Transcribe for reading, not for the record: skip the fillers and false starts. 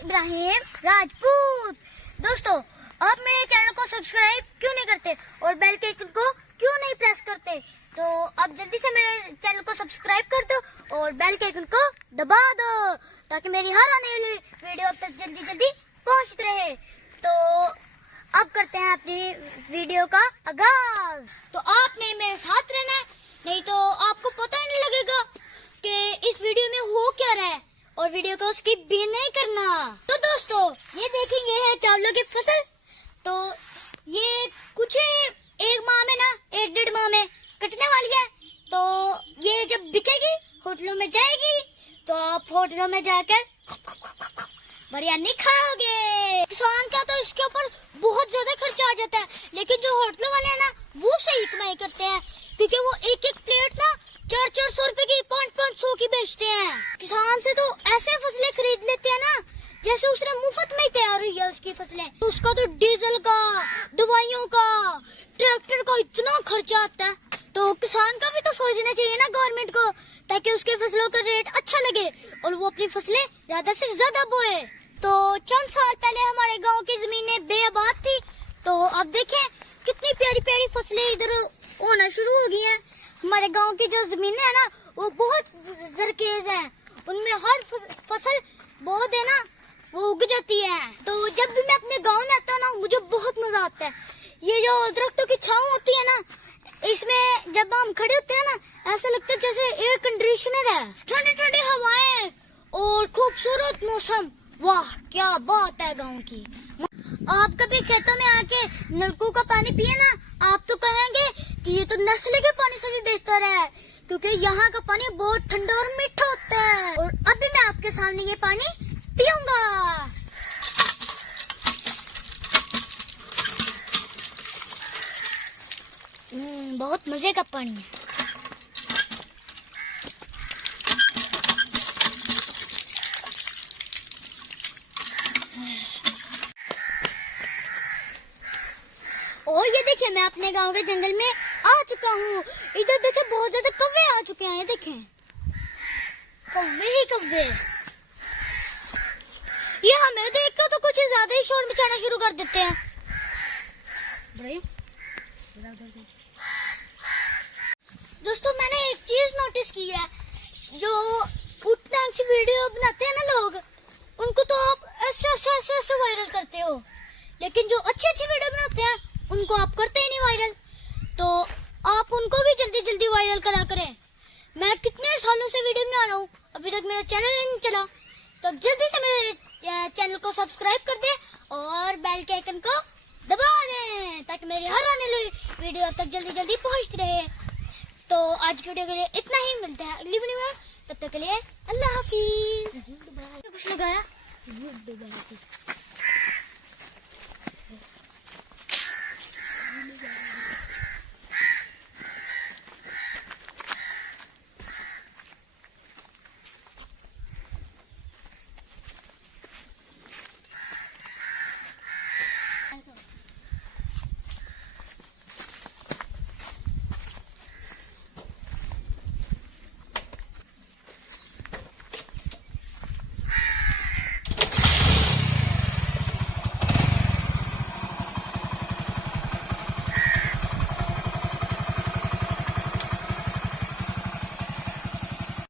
इब्राहिम राजपूत। दोस्तों, आप मेरे चैनल को सब्सक्राइब क्यों नहीं करते और बेल के आइकन को क्यों नहीं प्रेस करते? तो आप जल्दी से मेरे चैनल को सब्सक्राइब कर दो और बेल के आइकन को दबा दो ताकि मेरी हर आने वाली वीडियो अब तक जल्दी जल्दी पहुंचती रहे। तो अब करते हैं अपनी वीडियो का आगाज। तो आपने मेरे साथ रहना है, नहीं तो आपको पता ही नहीं लगेगा कि इस वीडियो में हो क्या रहा है और वीडियो को स्किप भी नहीं करना। तो दोस्तों, ये देखेंगे है चावलों की फसल। तो ये कुछ एक माह में ना, 1-1.5 माह में कटने वाली है। तो ये जब बिकेगी, होटलों में जाएगी, तो आप होटलों में जाकर बिरयानी खाओगे। किसान का तो इसके ऊपर बहुत ज्यादा खर्चा आ जाता है, लेकिन जो होटलों वाले हैं ना, वो सही कमाई करते हैं, क्योंकि वो एक एक प्लेट ना 400-400 रुपए की, 500-500 की बेचते हैं। किसान से तो ऐसे फसलें खरीद लेते हैं ना जैसे उसने मुफ्त में ही तैयार हुई है उसकी फसलें। तो उसका तो डीजल का, दवाइयों का, ट्रैक्टर का इतना खर्चा आता है। तो किसान का भी तो सोचना चाहिए ना गवर्नमेंट को, ताकि उसके फसलों का रेट अच्छा लगे और वो अपनी फसलें ज्यादा से ज्यादा बोए। तो चंद साल पहले हमारे गांव की जमीनें बेआबाद थी, तो अब देखें कितनी प्यारी प्यारी फसलें इधर होना शुरू हो गई हैं। हमारे गांव की जो जमीनें है ना, वो बहुत जरखेज हैं, उनमें हर फसल बो देना वो उग जाती है। तो जब भी मैं अपने गांव में आता हूँ ना, मुझे बहुत मजा आता है। ये जो दरख्तों की छांव होती है ना, इसमें जब हम खड़े होते हैं ना, ऐसा लगता है जैसे एयर कंडीशनर है। ठंडी ठंडी हवाएं और खूबसूरत मौसम, वाह क्या बात है गाँव की। आप कभी खेतों में आके नलकूप का पानी पिए ना, आप तो कहेंगे कि ये तो नस्ले के पानी से भी बेहतर है, क्योंकि यहाँ का पानी बहुत ठंडा और मीठा होता है। और अभी मैं आपके सामने ये पानी पीऊंगा। बहुत मजे का पानी है। और ये देखिए, मैं अपने गांव के जंगल में आ चुका हूँ। इधर देखे बहुत ज्यादा कौवे आ चुके हैं। ये देखें, कौवे ही कौवे। ये हमें देखकर तो कुछ ज्यादा ही शोर मचाना शुरू कर देते हैं। दोस्तों, मैंने एक चीज नोटिस की है, जो उठनांग सी वीडियो बनाते हैं ना लोग, उनको तो आप ऐसे वायरल करते हो, लेकिन जो अच्छी वीडियो बनाते हैं उनको आप करते ही नहीं वायरल। तो आप उनको भी जल्दी जल्दी वायरल करा करें। मैं कितने सालों से वीडियो बना रहा हूँ, अभी तक मेरा चैनल नहीं चला। तो जल्दी से मेरे चैनल को सब्सक्राइब कर दे और बेल के आइकन को दबा दें ताकि मेरी हर आने वाली वीडियो अब तक जल्दी जल्दी पहुंचती रहे। तो आज की वीडियो के लिए इतना ही, मिलते हैं अगली वीडियो में। तब तक के लिए अल्लाह हाफिज। कुछ लगाया